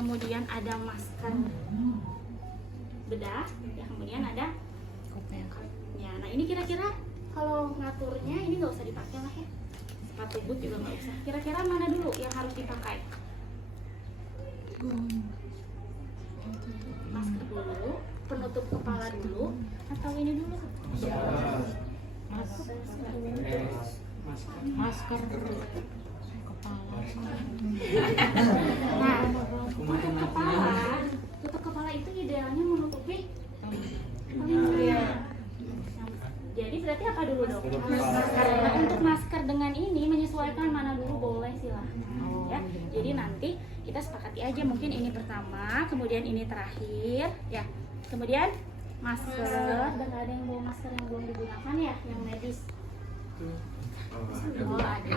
kemudian ada masker bedah, ya, kemudian ada ya. Nah ini kira-kira kalau ngaturnya ini nggak usah dipakai lah ya, sepatu boot juga nggak usah. Kira-kira mana dulu yang harus dipakai? Masker dulu, penutup kepala dulu, atau ini dulu? Masker dulu. Nah, tutup kepala itu idealnya menutupi. Jadi berarti apa dulu dong? Masker. Nah, untuk masker dengan ini menyesuaikan mana dulu boleh silahkan. Ya, jadi nanti kita sepakati aja mungkin ini pertama, kemudian ini terakhir, ya. Kemudian masker, dan ada yang bawa masker yang belum digunakan ya, yang medis. Oh ada.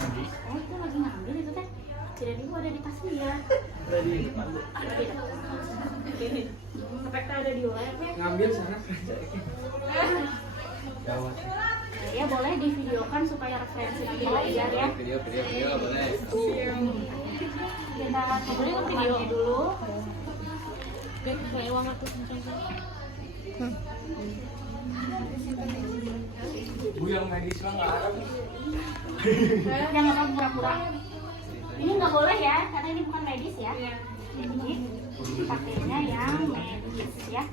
Oh itu lagi ngambil itu teh. Tidak ibu ada di tasnya ya. Efeknya ada di lab ya. Ngambil sana. Ya boleh divideokan supaya referensi nanti belajar ya. Video boleh. Kita boleh video dulu. Kayak uang aku Bu yang medis mah nggak ada. Jangan kamu pura-pura. Ini nggak boleh ya, karena ini bukan medis ya. Jadi pakainya yang medis ya.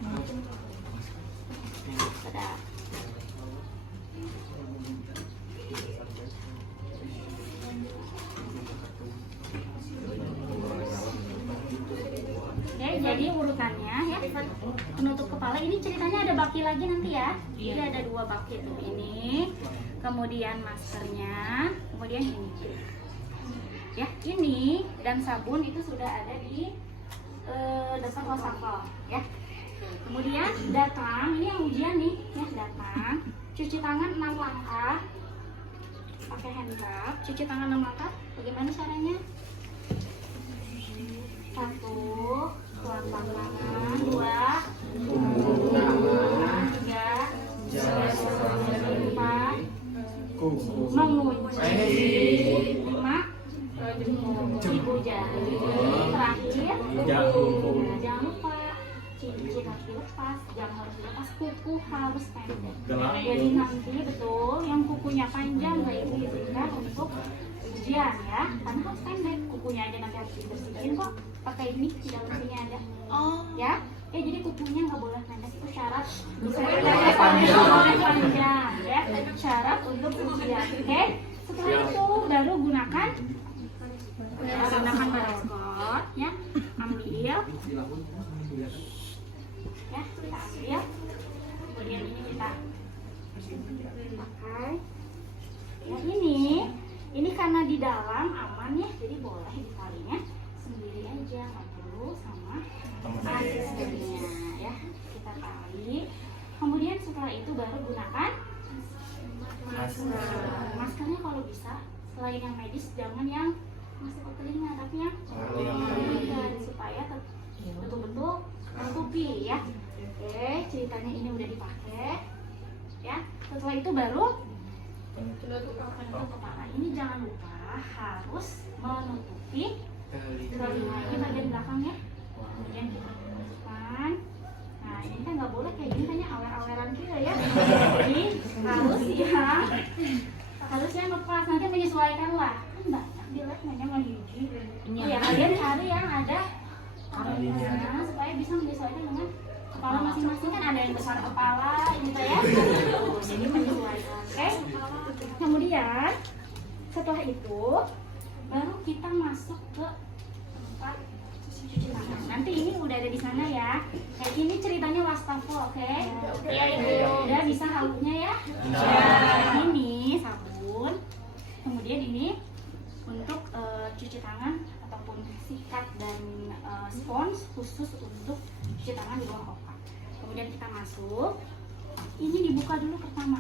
Sudah. Oke, jadi urutannya ya. Penutup kepala ini ceritanya ada baki lagi nanti ya. Jadi ada 2 baki tuh, ini. Kemudian maskernya, kemudian ini. Ya, ini dan sabun itu sudah ada di dasar wastafel ya. Kemudian datang, ini yang ujian nih ya, datang cuci tangan 6 langkah pakai handcuff. Cuci tangan 6 langkah bagaimana caranya? 1 telapak tangan, 2 3 4 mengunci, 5 ibu jari, terakhir jangan lupa cincin harus dilepas, jam harus dilepas, kuku harus pendek. Jadi nanti betul yang kukunya panjang nggak ibu izinkan untuk ujian ya, karena harus pendek. Kukunya aja nanti harus dibersihin kok pakai ini di dalam sini ada. Ya, jadi kukunya nggak boleh pendek, itu syarat. Panjang ya, syarat untuk ujian. Oke, setelah itu baru gunakan barcode ya, ambil ya, kita ambil, kemudian ini kita pakai ya. Ini karena di dalam aman ya, jadi boleh ditalinya sendiri aja, nggak perlu sama asistennya ya. Kita tali, kemudian setelah itu baru gunakan maskernya. Kalau bisa selain yang medis jangan yang masuk ke telinga, tapi yang supaya betul-betul menutupi ya. Oke, ceritanya ini udah dipakai ya. Setelah itu baru penutup kepala. Ini jangan lupa harus menutupi telinga ini bagian belakang ya. Kemudian kita masukkan. Nah ini kan nggak boleh kayak gini, hanya awer-aweran kita ya. Jadi harusnya lepas, nanti menyesuaikan lah. Kan banyak di lab namanya menghiji. Ya kalian cari yang ada talinya supaya bisa menyesuaikan dengan kepala masing-masing. Kan ada yang besar kepala ini ya. Jadi menyesuaikan. Oke. Kemudian setelah itu baru kita masuk ke tempat cuci tangan. Nanti ini udah ada di sana ya. Kayak ini ceritanya wastafel, oke? Ya ibu, udah bisa halunya ya. Ini sabun. Kemudian ini untuk cuci tangan ataupun sikat dan spons khusus untuk cuci tangan di ruang opak. Kemudian kita masuk. Ini dibuka dulu pertama,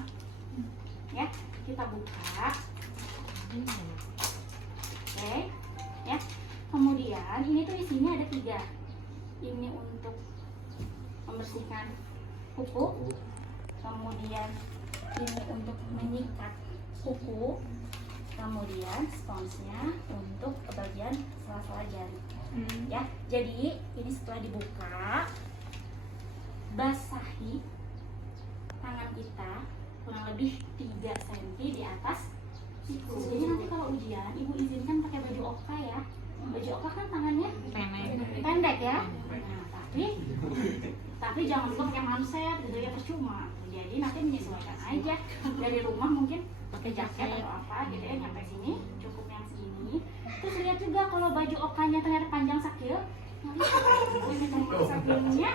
ya. Kita buka. Oke, ya. Kemudian ini tuh isinya ada 3. Ini untuk membersihkan kuku. Kemudian ini untuk menyikat kuku. Kemudian sponsnya untuk bagian sela-sela jari. Ya. Ya, jadi ini setelah dibuka, basahi tangan kita kurang lebih 3 cm di atas siku. Jadi nanti kalau ujian, ibu izinkan pakai baju oka ya. Baju oka kan tangannya pendek ya. Nah, tapi jangan lupa pakai manset gitu ya, percuma. Jadi nanti menyesuaikan aja dari rumah, mungkin pakai jaket atau apa gitu ya, nyampe sini cukup yang segini. Terus lihat juga kalau baju okanya ternyata panjang sakil, sakilnya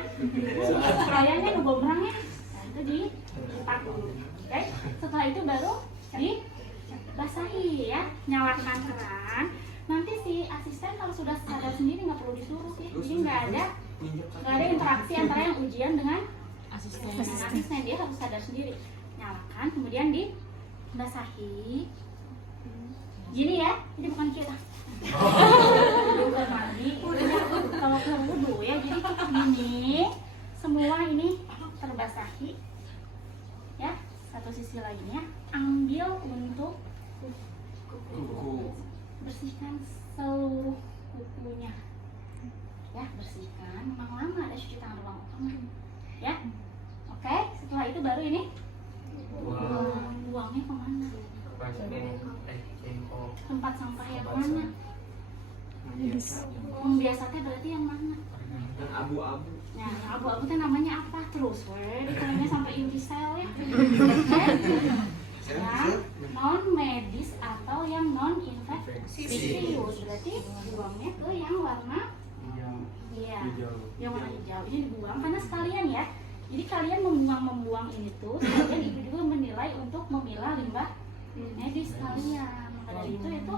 kayaknya ngegombrangnya, nah itu dilipat dulu. Oke, setelah itu baru dibasahi ya, nyalakan keran. Nanti si asisten kalau sudah sadar sendiri nggak perlu disuruh ya, jadi nggak ada interaksi antara yang ujian dengan asisten, dia harus sadar sendiri. Nyalakan, kemudian dibasahi. Gini ya, ini bukan kita. Bukan mandi, kalau ke wudhu ya, jadi cukup gini. Semua ini terbasahi. Ya, satu sisi lainnya ambil untuk bersihkan seluruh kukunya. Ya, bersihkan. Memang lama ada cuci tangan ruang utama. Ya, oke. Setelah itu baru ini buangnya kemana? Tempat sampah yang mana? Membiasanya berarti yang mana? Yang abu-abu. Nah, yang abu-abu itu namanya apa? Terus, dikurangi sampai intisel ya. Yang non medis atau yang non infeksius, berarti buangnya ke yang warna yang warna hijau. Ini dibuang karena sekalian ya. Jadi kalian membuang ini tuh, sekalian ibu juga menilai untuk memilah limbah medis kalian. Maka dari itu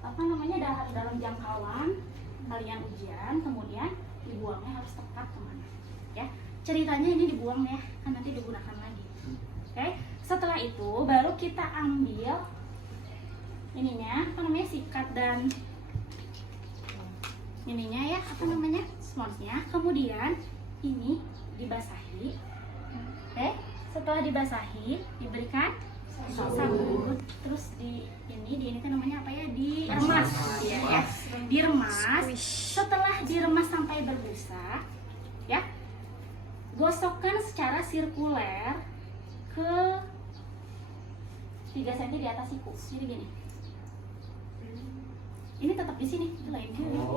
apa namanya, dalam jangkauan kalian ujian, kemudian dibuangnya harus tepat kemana. Ya, ceritanya ini dibuang ya, kan nanti digunakan lagi. Oke, setelah itu baru kita ambil ininya, apa namanya, sikat dan ininya ya, apa namanya, sponsnya. Kemudian ini dibasahi. Oke, setelah dibasahi diberikan sabun, terus ini kan namanya apa ya, diremas ya, diremas. Setelah diremas sampai berbusa ya, gosokkan secara sirkuler ke 3 cm di atas siku. Jadi gini, ini tetap di sini, itu lain dulu.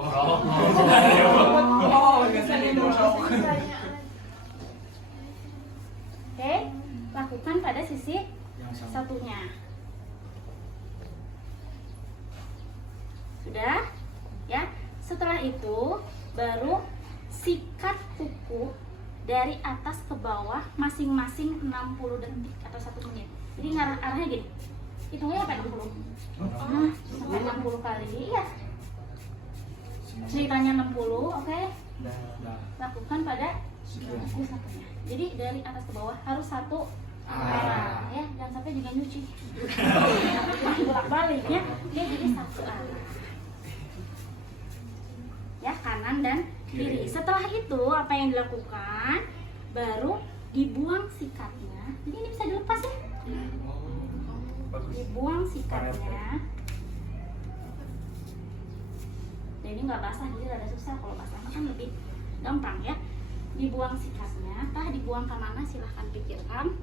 Oke, lakukan pada sisi satunya. Sudah ya. Setelah itu baru sikat kuku dari atas ke bawah masing-masing 60 detik atau 1 menit. Jadi arahnya gini, hitungnya sampai 60. Nah, sampai 60 kali ya. Ceritanya 60, oke. Lakukan pada kuku satunya. Jadi dari atas ke bawah harus satu arah ya, jangan sampai juga nyuci. Bolak-balik ya. Dia jadi satu arah. Ya, kanan dan kiri. Setelah itu apa yang dilakukan? Baru dibuang sikatnya. Jadi ini bisa dilepas ya. Dibuang sikatnya. Dan ini nggak basah, jadi rada susah. Kalau basah kan lebih gampang ya. Dibuang sikatnya. Entah dibuang ke mana, silahkan pikirkan.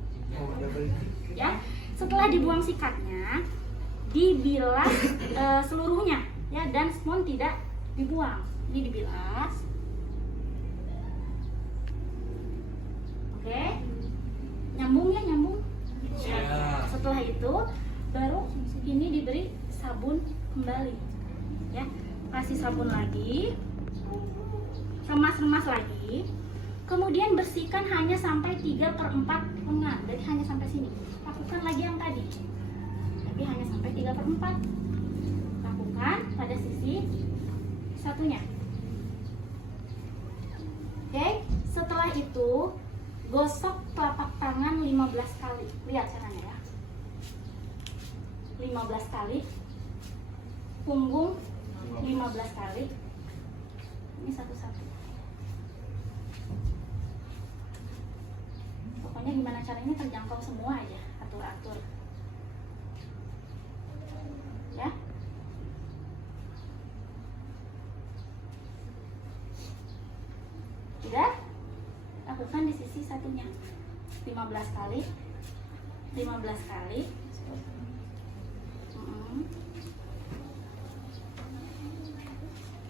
Ya. Setelah dibuang sikatnya, dibilas seluruhnya ya, dan spons tidak dibuang. Ini dibilas. Oke. Nyambung ya, nyambung. Setelah itu baru ini diberi sabun kembali. Ya. Kasih sabun lagi. Remas-remas lagi. Kemudian bersihkan hanya sampai 3/4 lengan. Jadi hanya sampai sini. Lakukan lagi yang tadi. Tapi hanya sampai 3/4. Lakukan pada sisi satunya. Oke, setelah itu gosok telapak tangan 15 kali. Lihat caranya ya. 15 kali. Punggung 15 kali. Ini satu-satu. Pokoknya gimana caranya terjangkau semua aja, atur-atur. Ya. tentukan di sisi satunya 15 kali 15 kali.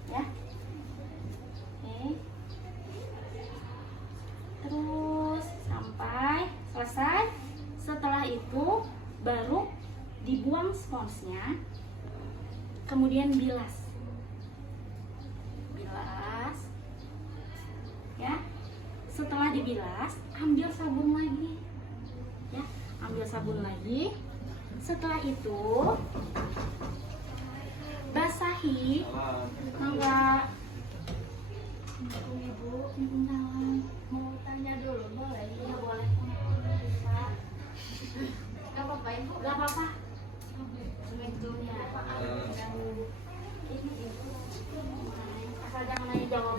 Ya, oke, terus sampai selesai. Setelah itu baru dibuang sponsnya, kemudian bilas ya. Setelah dibilas, ambil sabun lagi ya, ambil sabun lagi. Setelah itu basahi. Enggak, ibu mau tanya dulu, boleh? Iya boleh. Bisa. Gak apa-apa ibu. Gak apa-apa. Asal jangan nanya jawaban.